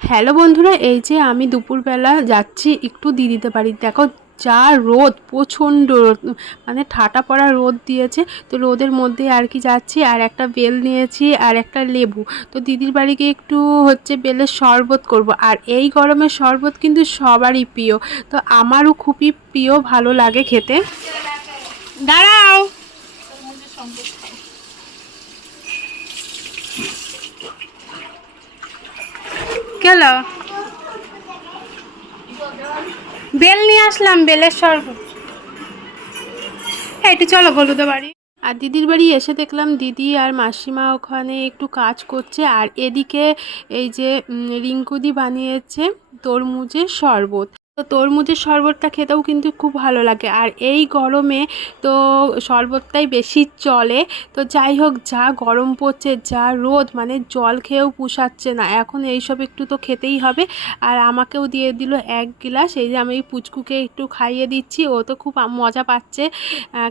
Hello বন্ধুরা, এই যে আমি দুপুরবেলা যাচ্ছি একটু দিদিতে বাড়ি। দেখো যা রোদ, প্রচণ্ড রোদ, মানে ঠাটা পড়া রোদ দিয়েছে। তো রোদের মধ্যে আর কি যাচ্ছি, আর একটা বেল নিয়েছি আর একটা লেবু। তো দিদির বাড়ি গিয়ে একটু বেলের শরবত করব। আর এই গরমের শরবত কিন্তু সবারই প্রিয়, তো আমারও খুবই প্রিয়, ভালো লাগে খেতে। দাঁড়াও, গেল বেল নিয়ে আসলাম, বেলের শরবত। একটু চলো হলুদে বাড়ি। আর দিদির বাড়ি এসে দেখলাম দিদি আর মাসিমা ওখানে একটু কাজ করছে, আর এদিকে এই যে রিঙ্কুদি বানিয়েছে তরমুজের শরবত। তো তরমুজের শরবতটা খেতেও কিন্তু খুব ভালো লাগে, আর এই গরমে তো শরবতটাই বেশি চলে। তো যাই হোক, যা গরম পড়ছে, যা রোদ, মানে জল খেয়েও পুষাচ্ছে না এখন, এইসব একটু তো খেতেই হবে। আর আমাকেও দিয়ে দিল এক গ্লাস। এই যে আমি পুচকুকে একটু খাইয়ে দিচ্ছি, ও তো খুব মজা পাচ্ছে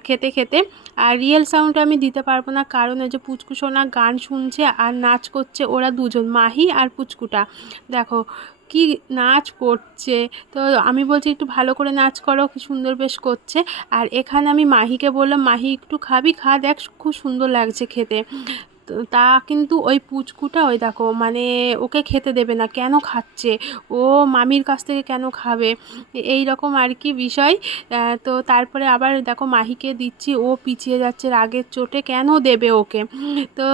খেতে খেতে। আর রিয়েল সাউন্ড আমি দিতে পারবো না, কারণ ওই যে পুচকু সোনা গান শুনছে আর নাচ করছে, ওরা দুজন, মাহি আর পুচকুটা। দেখো কি নাচ করছে। তো আমি বলছি একটু ভালো করে নাচ করো, কি সুন্দর বেশ করছে। আর এখানে আমি মাহিকে বললাম, মাহি একটু খাবি, খা, দেখ খুব সুন্দর লাগছে খেতে। তা কিন্তু ওই পুচকুটা, ওই দেখো, মানে ওকে খেতে দেবে না, কেন খাচ্ছে ও, মামির কাছ থেকে কেন খাবে, এই রকম আর কি বিষয়। তো তারপরে আবার দেখো মাহিকে দিচ্ছি, ও পিছিয়ে যাচ্ছে রাগের চোটে, কেন দেবে ওকে। তো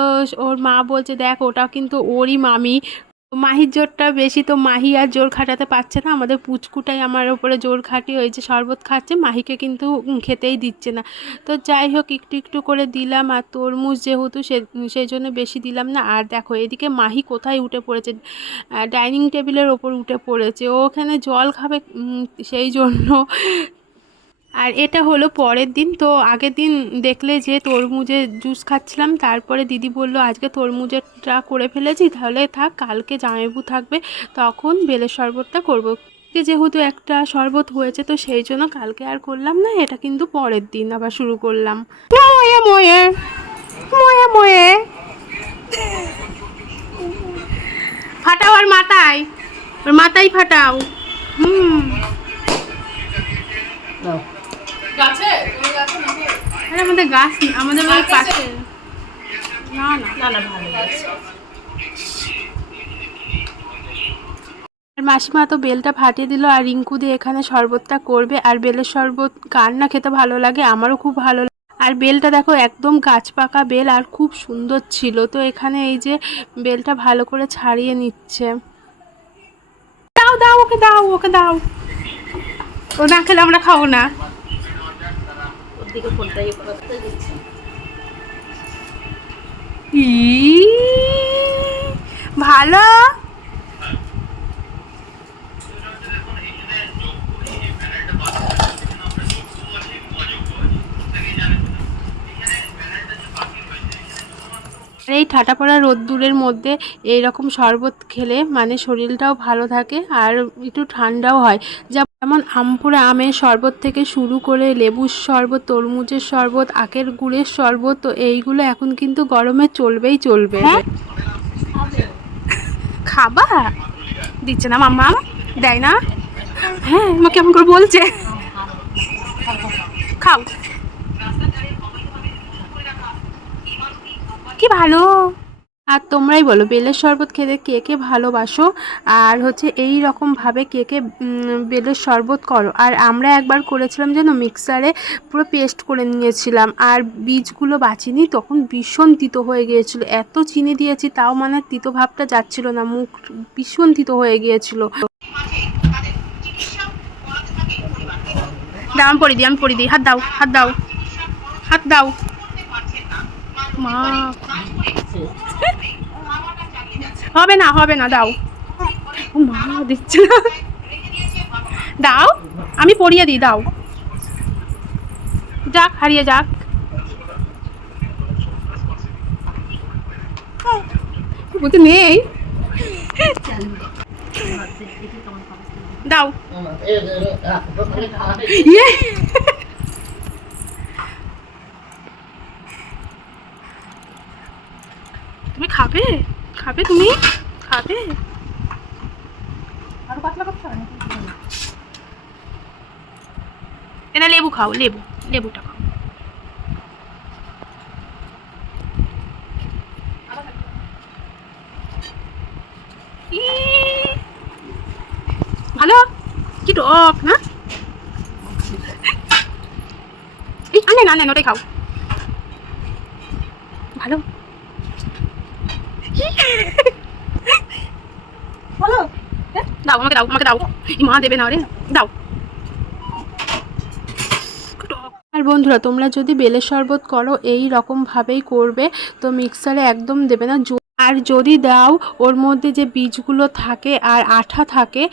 ওর মা বলছে দেখ ওটা কিন্তু ওরই মামি, মাহির জোরটা বেশি, তো মাহি আর জোর খাটাতে পারছে না, আমাদের পুচকুটাই আমার ওপরে জোর খাটিয়ে ওই যে শরবত খাচ্ছে, মাহিকে কিন্তু খেতেই দিচ্ছে না। তো যাই হোক, একটু একটু করে দিলাম, আর তরমুজ যেহেতু সেই জন্য বেশি দিলাম না। আর দেখো এদিকে মাহি কোথায় উঠে পড়েছে, ডাইনিং টেবিলের ওপর উঠে পড়েছে, ও ওখানে জল খাবে, সেই জন্য। আর এটা হলো পরের দিন। তো আগের দিন দেখলে যে তরমুজের জুস খাচ্ছিলাম, তারপরে দিদি বলল আজকে তরমুজেরটা করে ফেলেছি, তাহলে থাক, কালকে জামাইবু থাকবে তখন বেলের শরবতটা করব। যেহেতু একটা শরবত হয়েছে, তো সেই জন্য কালকে আর করলাম না, এটা কিন্তু পরের দিন আবার শুরু করলাম। ময়ে ময়ে ময়ে ময়ে ফাটাও, আর মাথায়, ওর মাথায় ফাটাও। হুম, গাছে, আরে আমাদের গাছ, আমাদের বাড়ির পাশে। না না না না, ভালো আছে। আর মাসিমা তো বেলটা ফাটিয়ে দিল, আর রিঙ্কু দিয়ে এখানে শরবতটা করবে। আর বেলের শরবত কার না খেতে ভালো লাগে, আমারও খুব ভালো লাগে। আর বেলটা দেখো একদম গাছ পাকা বেল, আর খুব সুন্দর ছিল। তো এখানে এই যে বেলটা ভালো করে ছাড়িয়ে নিচ্ছে। দাও দাও, ওকে দাও, ওকে দাও, ও না খেলে আমরা খাবো না। ভালো। আর এই ঠাটা পড়া রোদ্দুরের মধ্যে এই রকম শরবত খেলে মানে শরীরটাও ভালো থাকে, আর একটু ঠান্ডাও হয়। যেমন আমপুরা আমের শরবত থেকে শুরু করে লেবুর শরবত, তরমুজের শরবত, আখের গুড়ের শরবত, তো এইগুলো এখন কিন্তু গরমে চলবেই চলবে। হ্যাঁ, খাবা, দিচ্ছে না মাম্মা, দেয় না। হ্যাঁ, আমাকে কেমন করে বলছে, খাও, কি ভালো। আর তোমরাই বলো বেলের শরবত খেতে কে কে ভালোবাসো, আর এই রকমভাবে কে কে বেলের শরবত করো। আর আমরা একবার করেছিলাম যেন, মিক্সারে পুরো পেস্ট করে নিয়েছিলাম, আর বীজগুলো বাঁচিনি, তখন ভীষণ তিতো হয়ে গিয়েছিল, এত চিনি দিয়েছি তাও মানে তিতো ভাবটা যাচ্ছিল না, মুখ ভীষণ তিতো হয়ে গিয়েছিল। দাও, আমি পড়ি দিই, আমি পড়ি দিই, হাত দাও, হাত দাও, হাত দাও, মা, হবে না, হবে না, দাও, ও মা, দিচ্ছে না, দাও, আমি পড়িয়ে দিই, দাও, যাক হারিয়ে যাক। বলতে নেই, দাও, ইয়ে, তুমি খাবে, খাবে, তুমি খাবে। এটা লেবু খাও, লেবুটা খাও। ভালো কি টক না? আনেন ওটাই খাও। ভালো বলো, দাও আমাকে দাও। মা দেবে না রে, দাও। আর বন্ধুরা, তোমরা যদি বেলের শরবত করো এই রকমভাবেই করবে, তো মিক্সারে একদম দেবে না। আর যদি দাও, ওর মধ্যে যে বীজগুলো থাকে আর আঠা থাকে,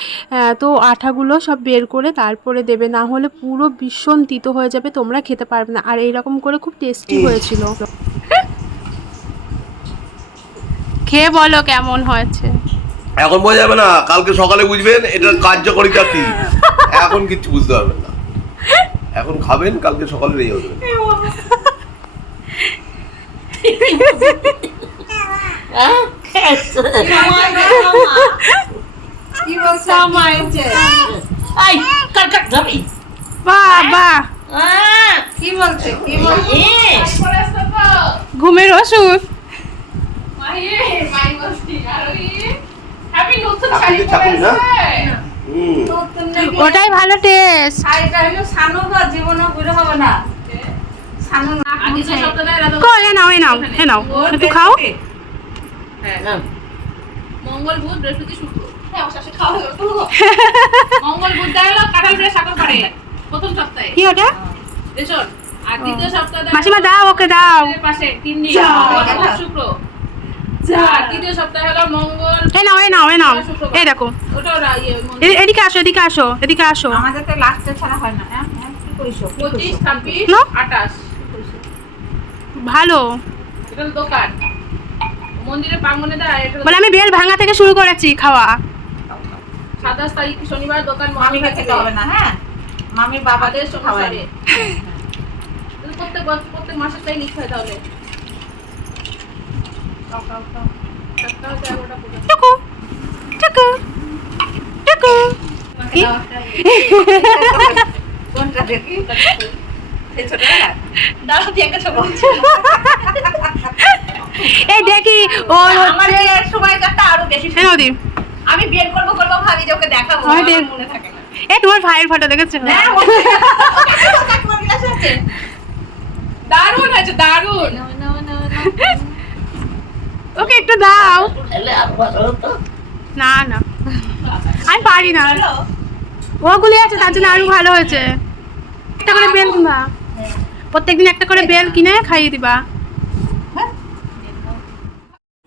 তো আঠাগুলো সব বের করে তারপরে দেবে, না হলে পুরো ভীষণ তিতো হয়ে যাবে, তোমরা খেতে পারবে না। আর এইরকম করে খুব টেস্টি হয়েছিল। খেয়ে বলো কেমন হয়েছে। এখন বোঝা যাবে না, কালকে সকালে বুঝবেন এটার কার্যকারিতা কি। এখন কিচ্ছু বুঝতে পারবেন না, এখন খাবেন, কালকে সকালে রেগে উঠবেন। ঘুমের ওষুধ ওটাই ভালো টেস্ট। নাও একটু খাও। মঙ্গল বুধ বৃহস্পতি শুক্র, মঙ্গল বুধ হলো কাঁঠাল করে সাগর পাড়ে প্রথম সপ্তাহে কি ওটা রেশন, আর দ্বিতীয় সপ্তাহে মাসিমা দাও, ওকে দাও। পাশে 3 দিন মঙ্গল বুধ শুক্র, আর তৃতীয় সপ্তাহে হলো মঙ্গল। এ নাও এই দেখো, ওটা এদিকে আসো। আমাদের তো লাস্টে ছাড়া হয় না। হ্যাঁ কি কইছো? 25, 26, 28 ভালো। এটা দোকান মন্দিরের প্রাঙ্গণে দেয়। এটা বলে আমি বেল ভাঙা থেকে শুরু করেছি খাওয়া। 27 তারিখ শনিবার দোকান মামি খেতে হবে না। হ্যাঁ মামির বাবাদের অনুসারে প্রত্যেক মাসে তাই নিতে হয়। তাহলে কোনটা দেখি? এই দেখি ও আমার বিয়ের সময়টা আরো বেশি। আমি বিয়ে করবো ভাবি যে ওকে দেখাবো, মনে থাকে না। তোমার ভাইয়ের ফটো দেখেছো? দারুণ আছে, দারুণ। ওকে একটু দাও। না আমি পারি না, ওগুলি আছে তার জন্য আরো ভালো হয়েছে। একটা করে বেল কিনবা, প্রত্যেকদিন একটা করে বেল কিনে খাইয়ে দিবা।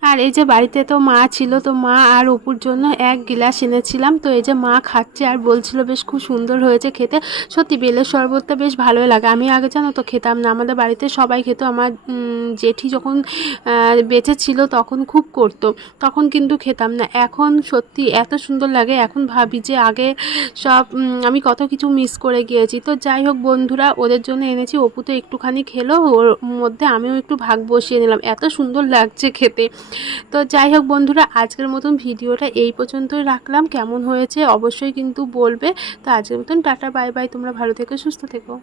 আর এই যে বাড়িতে তো মা ছিল, তো মা আর অপুর জন্য 1 গ্লাস এনেছিলাম। তো এই যে মা খাচ্ছে আর বলছিল বেশ খুব সুন্দর হয়েছে খেতে। সত্যি বেলের শরবতটা বেশ ভালোই লাগে। আমি আগে জানো তো খেতাম না, আমাদের বাড়িতে সবাই খেত। আমার জেঠি যখন বেঁচে ছিল তখন খুব করতো, তখন কিন্তু খেতাম না। এখন সত্যি এত সুন্দর লাগে, এখন ভাবি যে আগে সব আমি কত কিছু মিস করে গিয়েছি। তো যাই হোক বন্ধুরা, ওদের জন্য এনেছি। অপু তো একটুখানি খেলো, ওর মধ্যে আমিও একটু ভাগ বসিয়ে নিলাম, এত সুন্দর লাগছে খেতে। তো যাই হোক বন্ধুরা, আজকের মতন ভিডিওটা এই পর্যন্তই রাখলাম। কেমন হয়েছে অবশ্যই কিন্তু বলবে। তো আজকের মতন টাটা বাই বাই, তোমরা ভালো থেকো, সুস্থ থেকো।